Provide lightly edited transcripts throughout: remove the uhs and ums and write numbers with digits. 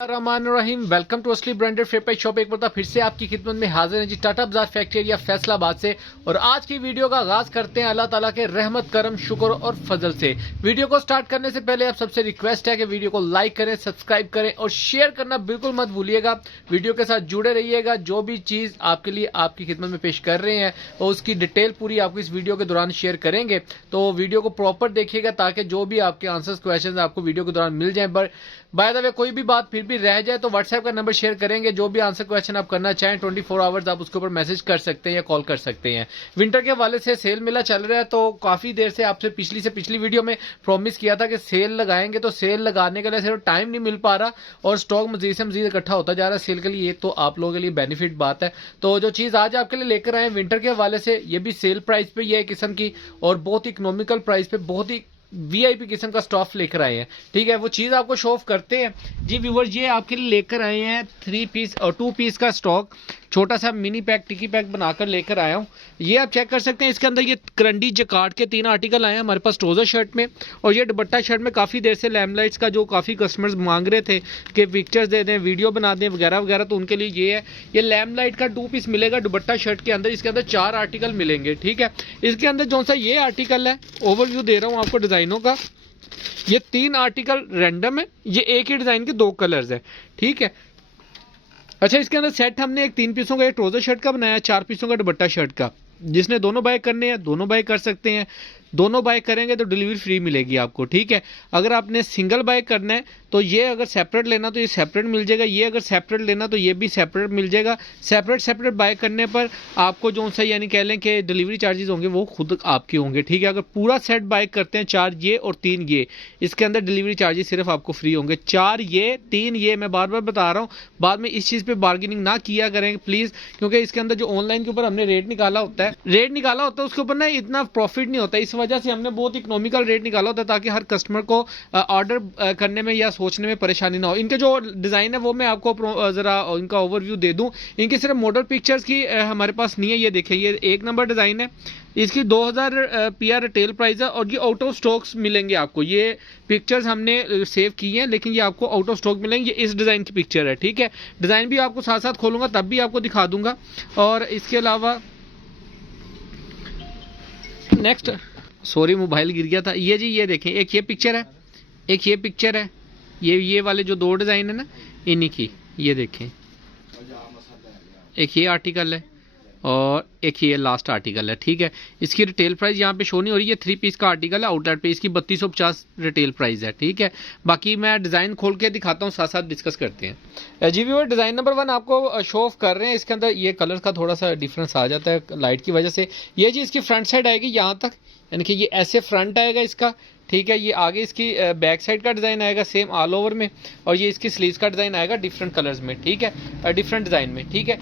Rahim welcome to असली branded फेपर shop. एक बार फिर से आपकी खिदमत में हाजिर है जी, टाटा बाजार फैक्ट्री एरिया फैसलाबाद से। और आज की वीडियो का आगाज करते हैं अल्लाह ताला के रहमत करम शुक्र और फजल से। वीडियो को स्टार्ट करने से पहले आप सबसे रिक्वेस्ट है कि वीडियो को लाइक करें, सब्सक्राइब करें और शेयर करना बिल्कुल मत भूलिएगा। वीडियो के साथ जुड़े रहिएगा, जो भी चीज आपके लिए आपकी खिदमत में पेश कर रहे हैं और उसकी डिटेल पूरी आपको इस वीडियो के दौरान शेयर करेंगे। तो वीडियो को प्रॉपर देखिएगा ताकि जो भी आपके आंसर्स क्वेश्चन आपको वीडियो के दौरान मिल जाए। बट बाय द वे कोई भी बात फिर भी रह जाए तो व्हाट्सएप का नंबर शेयर करेंगे। जो भी आंसर क्वेश्चन आप करना चाहें 24 आवर्स आप उसके ऊपर मैसेज कर सकते हैं या कॉल कर सकते हैं। विंटर के हवाले से सेल मेला चल रहा है, तो काफी देर से आपसे पिछली वीडियो में प्रॉमिस किया था कि सेल लगाएंगे, तो सेल लगाने के लिए सिर्फ टाइम नहीं मिल पा रहा और स्टॉक मजीद से मजीद इकट्ठा होता जा रहा है सेल के लिए। तो आप लोगों के लिए बेनिफिट बात है। तो जो चीज आज आपके लिए लेकर आए विंटर के हवाले से, ये भी सेल प्राइस पे ये किस्म की और बहुत ही इकोनॉमिकल प्राइस पे बहुत ही वीआईपी किस्म का स्टॉफ लेकर आए हैं। ठीक है, वो चीज आपको शो ऑफ करते हैं जी व्यूअर्स। ये आपके लिए लेकर आए हैं 3 पीस और 2 पीस का स्टॉक, छोटा सा मिनी पैक टिकी पैक बनाकर लेकर आया हूँ। ये आप चेक कर सकते हैं। इसके अंदर ये करंडी जकार्ड के 3 आर्टिकल आए हैं हमारे पास ट्राउजर शर्ट में, और ये दुपट्टा शर्ट में काफ़ी देर से लैमलाइट्स का जो काफ़ी कस्टमर्स मांग रहे थे कि पिक्चर्स दे दें, वीडियो बना दें वगैरह वगैरह, तो उनके लिए ये है। ये लैमलाइट का 2 पीस मिलेगा दुपट्टा शर्ट के अंदर। इसके अंदर 4 आर्टिकल मिलेंगे। ठीक है, इसके अंदर जो सा ये आर्टिकल है, ओवरव्यू दे रहा हूँ आपको डिज़ाइनों का। ये 3 आर्टिकल रैंडम है, ये एक ही डिज़ाइन के 2 कलर्स है। ठीक है, अच्छा, इसके अंदर सेट हमने एक 3 पीसों का एक ट्राउजर शर्ट का बनाया, 4 पीसों का दुपट्टा शर्ट का। जिसने दोनों बाय करने हैं दोनों बाय कर सकते हैं। दोनों बाय करेंगे तो डिलीवरी फ्री मिलेगी आपको। ठीक है, अगर आपने सिंगल बाय करना है तो ये अगर सेपरेट लेना तो ये सेपरेट मिल जाएगा, ये अगर सेपरेट लेना तो ये भी सेपरेट मिल जाएगा। सेपरेट बाय करने पर आपको जो सा यानी कह लें कि डिलीवरी चार्जेस होंगे वो खुद आपके होंगे। ठीक है, अगर पूरा सेट बाय करते हैं 4 ये और 3 ये, इसके अंदर डिलीवरी चार्जेस सिर्फ आपको फ्री होंगे। 4 ये 3 ये, मैं बार बार बता रहा हूँ, बाद में इस चीज़ पर बार्गेनिंग ना किया करें प्लीज़, क्योंकि इसके अंदर जो ऑनलाइन के ऊपर हमने रेट निकाला होता है उसके ऊपर ना इतना प्रॉफिट नहीं होता। इस वजह से हमने बहुत इकोनॉमिकल रेट निकाला होता है ताकि हर कस्टमर को ऑर्डर करने में या सोचने में परेशानी ना हो। इनके जो डिज़ाइन है वो मैं आपको ज़रा इनका ओवरव्यू दे दूं। इनके सिर्फ मॉडल पिक्चर्स की हमारे पास नहीं है। ये देखिए, ये 1 नंबर डिज़ाइन है, इसकी 2000 PR रिटेल प्राइस है और ये आउट ऑफ स्टॉक्स मिलेंगे आपको। ये पिक्चर्स हमने सेव की हैं लेकिन ये आपको आउट ऑफ स्टॉक मिलेंगे। ये इस डिज़ाइन की पिक्चर है। ठीक है, डिज़ाइन भी आपको साथ साथ खोलूंगा तब भी आपको दिखा दूंगा। और इसके अलावा नेक्स्ट, सॉरी मोबाइल गिर गया था। ये जी ये देखें, एक ये पिक्चर है, एक ये पिक्चर है, ये वाले जो 2 डिज़ाइन है ना इन्हीं की, ये देखें, एक ये आर्टिकल है और एक ये लास्ट आर्टिकल है। ठीक है, इसकी रिटेल प्राइस यहाँ पे शो नहीं हो रही है। 3 पीस का आर्टिकल है, आउटलेट पे इसकी 3250 रिटेल प्राइस है। ठीक है, बाकी मैं डिज़ाइन खोल के दिखाता हूँ, साथ साथ डिस्कस करते हैं। जी व्यूअर, डिज़ाइन नंबर 1 आपको शो ऑफ कर रहे हैं। इसके अंदर ये कलर का थोड़ा सा डिफरेंस आ जाता है लाइट की वजह से। ये जी इसकी फ्रंट साइड आएगी यहाँ तक, यानी कि ये ऐसे फ्रंट आएगा इसका। ठीक है, ये आगे इसकी बैक साइड का डिज़ाइन आएगा सेम ऑल ओवर में, और ये इसकी स्लीव्स का डिज़ाइन आएगा डिफरेंट कलर्स में। ठीक है, डिफरेंट डिज़ाइन में। ठीक है,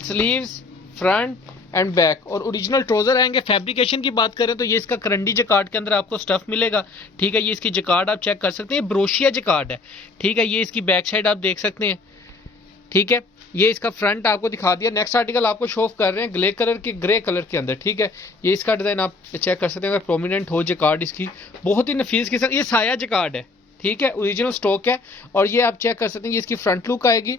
स्लीव्स, फ्रंट एंड बैक, और ओरिजिनल ट्राउजर आएंगे। फैब्रिकेशन की बात करें तो ये इसका करंडी जकार्ड के अंदर आपको स्टफ मिलेगा। ठीक है, ये इसकी जकार्ड आप चेक कर सकते हैं, ब्रोशिया जकार्ड है। ठीक है, ये इसकी बैक साइड आप देख सकते हैं। ठीक है, ये इसका फ्रंट आपको दिखा दिया। नेक्स्ट आर्टिकल आपको शो ऑफ कर रहे हैं ग्रे कलर के अंदर। ठीक है, ये इसका डिज़ाइन आप चेक कर सकते हैं, अगर प्रोमिनेंट हो जकार्ड इसकी, बहुत ही नफीस के साथ। ये साया जकार्ड है। ठीक है, ओरिजिनल स्टॉक है, और ये आप चेक कर सकते हैं, ये इसकी फ्रंट लुक आएगी।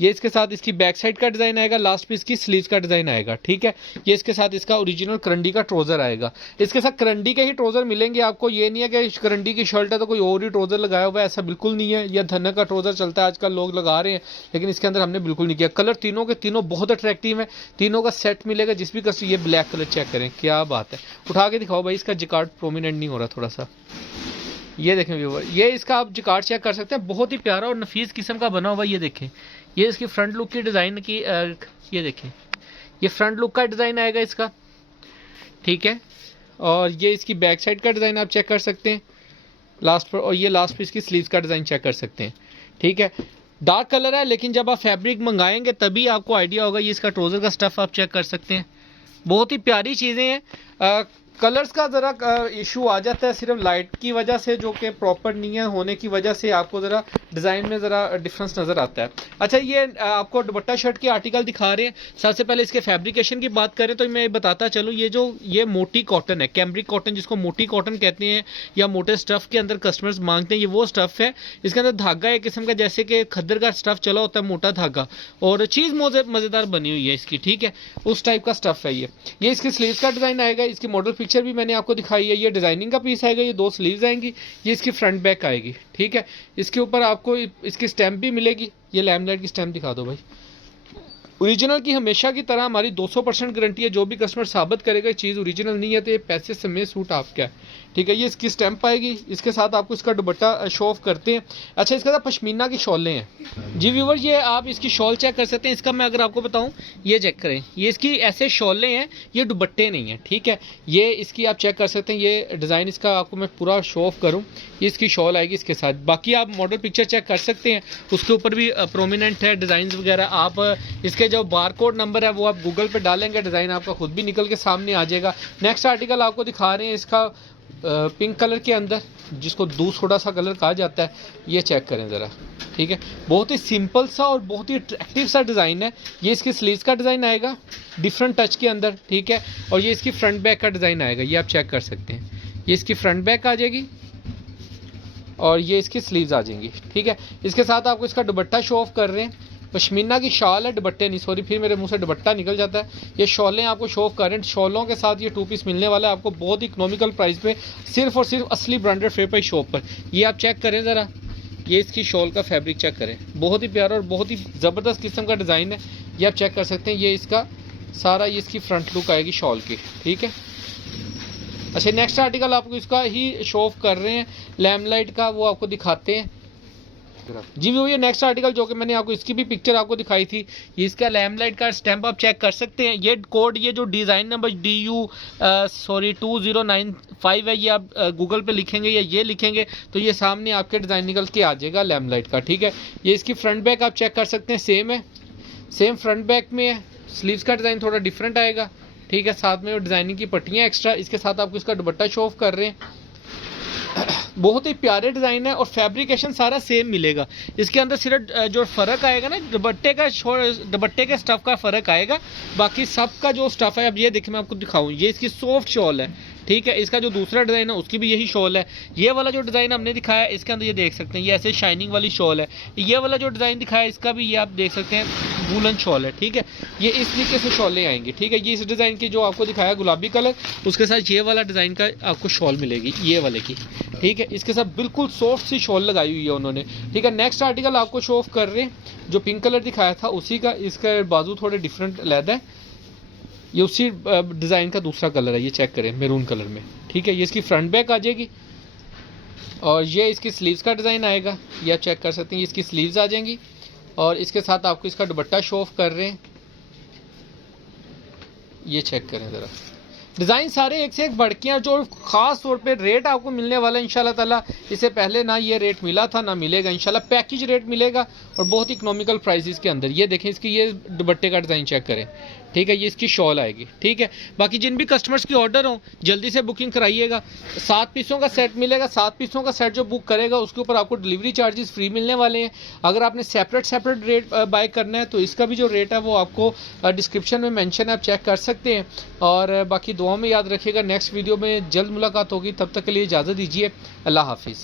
ये इसके साथ इसकी बैक साइड का डिज़ाइन आएगा, लास्ट पे इसकी स्लीव्स का डिज़ाइन आएगा। ठीक है, ये इसके साथ इसका ओरिजिनल करंडी का ट्राउजर आएगा। इसके साथ करंडी के ही ट्राउजर मिलेंगे आपको। ये नहीं है कि करंडी की शर्ट है तो कोई और ही ट्राउजर लगाया हुआ है, ऐसा बिल्कुल नहीं है। यह धनक का ट्राउजर चलता है आजकल, लोग लगा रहे हैं, लेकिन इसके अंदर हमने बिल्कुल नहीं किया। कलर तीनों के तीनों बहुत अट्रैक्टिव है, तीनों का सेट मिलेगा जिस भी कस्टमर। ये ब्लैक कलर चेक करें, क्या बात है, उठा के दिखाओ भाई, इसका जकार्ड प्रोमिनेंट नहीं हो रहा थोड़ा सा। ये देखें व्यूअर, ये इसका आप जकार्ड चेक कर सकते हैं, बहुत ही प्यारा और नफीस किस्म का बना हुआ। ये देखें, ये इसकी फ्रंट लुक की डिज़ाइन की ये देखें, ये फ्रंट लुक का डिज़ाइन आएगा इसका। ठीक है, और ये इसकी बैक साइड का डिज़ाइन आप चेक कर सकते हैं लास्ट पर, और ये लास्ट पे इसकी स्लीव्स का डिज़ाइन चेक कर सकते हैं। ठीक है, डार्क कलर है लेकिन जब आप फैब्रिक मंगाएंगे तभी आपको आइडिया होगा। ये इसका ट्राउज़र का स्टफ़ आप चेक कर सकते हैं, बहुत ही प्यारी चीज़ें हैं। कलर्स का ज़रा इशू आ जाता है सिर्फ लाइट की वजह से, जो कि प्रॉपर नहीं है होने की वजह से आपको ज़रा डिज़ाइन में ज़रा डिफरेंस नज़र आता है। अच्छा, ये आपको दुपट्टा शर्ट के आर्टिकल दिखा रहे हैं। सबसे पहले इसके फैब्रिकेशन की बात करें तो मैं बताता चलूँ, ये मोटी कॉटन है, कैम्ब्रिक कॉटन जिसको मोटी कॉटन कहते हैं या मोटे स्टफ़ के अंदर कस्टमर्स मांगते हैं, ये वो स्टफ़ है। इसके अंदर धागा एक किस्म का जैसे कि खद्दर का स्टफ़ चला होता है, मोटा धागा, और चीज़ मज़ेदार बनी हुई है इसकी, ठीक है, उस टाइप का स्टफ़ है ये इसकी स्लीव्स का डिज़ाइन आएगा। इसकी मॉडल पिक्चर भी मैंने आपको दिखाई है। ये डिज़ाइनिंग का पीस आएगा, ये 2 स्लीव्स आएंगी, ये इसकी फ्रंट बैक आएगी, ठीक है। इसके ऊपर आपको इसकी स्टैम्प भी मिलेगी। ये लैमलाइट की स्टैम्प दिखा दो भाई। ओरिजिनल की हमेशा की तरह हमारी 200% गारंटी है। जो भी कस्टमर साबित करेगा चीज़ ओरिजिनल नहीं है तो ये पैसे समेत सूट आपका है, ठीक है। ये इसकी स्टैम्प आएगी। इसके साथ आपको इसका दुपट्टा शो ऑफ करते हैं। अच्छा, इसके साथ पश्मीना की शॉलें हैं जी व्यूवर, ये आप इसकी शॉल चेक कर सकते हैं। इसका मैं अगर आपको बताऊं, ये चेक करें, ये इसकी ऐसे शॉलें हैं, ये दुपट्टे नहीं है, ठीक है। ये इसकी आप चेक कर सकते हैं। ये डिज़ाइन इसका आपको मैं पूरा शो ऑफ करूँ, ये इसकी शॉल आएगी इसके साथ। बाकी आप मॉडल पिक्चर चेक कर सकते हैं, उसके ऊपर भी प्रोमिनेंट है डिज़ाइन वगैरह। आप इसके जो बारकोड नंबर है वो आप गूगल पे डालेंगे, डिज़ाइन आपका खुद भी निकल के सामने आ जाएगा। नेक्स्ट आर्टिकल आपको दिखा रहे हैं इसका पिंक कलर के अंदर, जिसको दूध थोड़ा सा कलर कहा जाता है। ये चेक करें ज़रा, ठीक है। बहुत ही सिंपल सा और बहुत ही अट्रैक्टिव सा डिज़ाइन है। ये इसकी स्लीव्स का डिज़ाइन आएगा डिफरेंट टच के अंदर, ठीक है। और ये इसकी फ्रंट बैक का डिज़ाइन आएगा, ये आप चेक कर सकते हैं। ये इसकी फ्रंट बैक आ जाएगी और ये इसकी स्लीव्स आ जाएंगी, ठीक है। इसके साथ आपको इसका दुपट्टा शो ऑफ कर रहे हैं। पश्मीना की शॉल है, दुपट्टे नहीं, सॉरी, फिर मेरे मुंह से दुपट्टा निकल जाता है। ये शॉलें आपको शो ऑफ कर रहे हैं। शॉलों के साथ ये 2 पीस मिलने वाला है आपको बहुत ही इकोनॉमिकल प्राइस पे, सिर्फ और सिर्फ असली ब्रांडेड फेपाई शॉप पर। ये आप चेक करें ज़रा, ये इसकी शॉल का फैब्रिक चेक करें, बहुत ही प्यारा और बहुत ही ज़बरदस्त किस्म का डिज़ाइन है। ये आप चेक कर सकते हैं। ये इसका सारा, ये इसकी फ्रंट लुक आएगी शॉल की, ठीक है। अच्छा, नेक्स्ट आर्टिकल आपको इसका ही शो ऑफ कर रहे हैं, लैमलाइट का, वो आपको दिखाते हैं जी वो। ये नेक्स्ट आर्टिकल जो कि मैंने आपको इसकी भी पिक्चर आपको दिखाई थी, ये इसका लैमलाइट का स्टैंप आप चेक कर सकते हैं। ये कोड, ये जो डिज़ाइन नंबर DU 2095 है, ये आप गूगल पे लिखेंगे या ये लिखेंगे तो ये सामने आपके डिज़ाइन निकल के आ जाएगा लैमलाइट का, ठीक है। ये इसकी फ्रंट बैक आप चेक कर सकते हैं, सेम है, सेम फ्रंट बैक में है। स्लीव्स का डिज़ाइन थोड़ा डिफरेंट आएगा, ठीक है। साथ में वो डिज़ाइनिंग की पट्टियाँ एक्स्ट्रा। इसके साथ आपको इसका दुपट्टा शो ऑफ कर रहे हैं। बहुत ही प्यारे डिज़ाइन है और फैब्रिकेशन सारा सेम मिलेगा। इसके अंदर सिर्फ जो फ़र्क आएगा ना, दुपट्टे के स्टफ़ का फ़र्क आएगा। बाकी सब का जो स्टफ़ है, अब ये देखिए मैं आपको दिखाऊं, ये इसकी सॉफ्ट शॉल है, ठीक है। इसका जो दूसरा डिज़ाइन है उसकी भी यही शॉल है। ये वाला जो डिज़ाइन हमने दिखाया इसके अंदर ये देख सकते हैं, ये ऐसे शाइनिंग वाली शॉल है। ये वाला जो डिज़ाइन दिखाया इसका भी ये आप देख सकते हैं वूलन शॉल है, ठीक है। ये इस तरीके से शॉलें आएंगी, ठीक है। ये इस डिज़ाइन की जो आपको दिखाया गुलाबी कलर, उसके साथ ये वाला डिज़ाइन का आपको शॉल मिलेगी, ये वाले की, ठीक है। इसके साथ बिल्कुल सॉफ्ट सी शॉल लगाई हुई है उन्होंने, ठीक है। नेक्स्ट आर्टिकल आपको शो ऑफ कर रहे हैं, जो पिंक कलर दिखाया था उसी का, इसका बाजू थोड़े डिफरेंट लहदा है। ये उसी डिज़ाइन का दूसरा कलर है, ये चेक करें मैरून कलर में, ठीक है। ये इसकी फ्रंट बैक आ जाएगी और ये इसकी स्लीव्स का डिज़ाइन आएगा, ये आप चेक कर सकते हैं। ये इसकी स्लीव्स आ जाएंगी और इसके साथ आपको इसका दुपट्टा शो ऑफ कर रहे हैं, ये चेक करें ज़रा। डिज़ाइन सारे एक से एक बढ़ के हैं। जो ख़ास तौर पे रेट आपको मिलने वाला है इंशाल्लाह ताला, इससे पहले ना ये रेट मिला था ना मिलेगा इंशाल्लाह। पैकेज रेट मिलेगा और बहुत ही इकोनॉमिकल प्राइसेस के अंदर। ये देखें, इसकी ये दुपट्टे का डिज़ाइन चेक करें, ठीक है। ये इसकी शॉल आएगी, ठीक है। बाकी जिन भी कस्टमर्स की ऑर्डर हो जल्दी से बुकिंग कराइएगा। 7 पीसों का सेट मिलेगा। 7 पीसों का सेट जो बुक करेगा उसके ऊपर आपको डिलीवरी चार्जेस फ्री मिलने वाले हैं। अगर आपने सेपरेट रेट बाय करना है तो इसका भी जो रेट है वो आपको डिस्क्रिप्शन में मेंशन है, आप चेक कर सकते हैं। और बाकी दुआ में याद रखिएगा, नेक्स्ट वीडियो में जल्द मुलाकात होगी। तब तक के लिए इजाज़त दीजिए, अल्लाह हाफिज़।